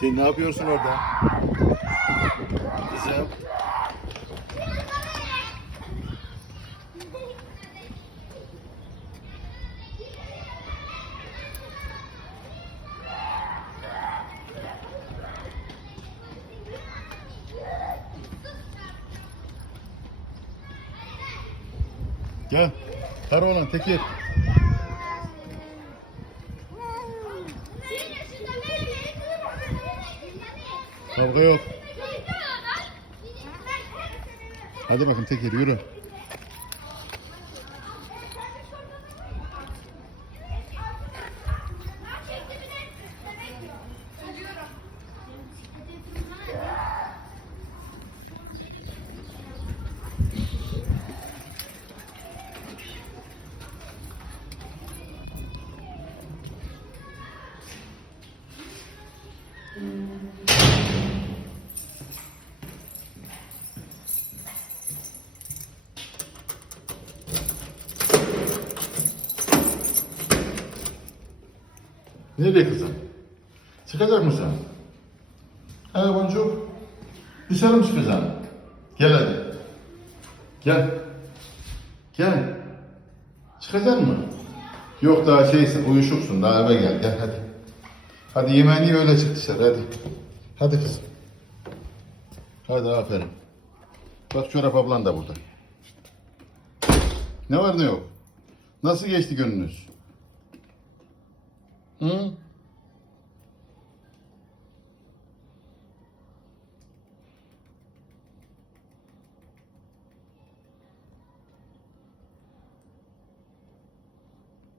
Sen ne yapıyorsun orada? Kızım. Gel. Karaoğlan Tekir. Kavga yok. Hadi bakayım Tekir yürü. Nereye kızım? Çıkacak mısın? He boncuk. Dışarı mı çıkacaksın? Gel hadi. Gel. Gel. Çıkacak mı? Yok daha şeysin, uyuşuksun. Daha eve gel. Gel hadi. Hadi yemeğini ye, öyle çık dışarı hadi. Hadi kızım. Hadi aferin. Bak çorap ablan da burada. Ne var ne yok? Nasıl geçti gününüz? 嗯。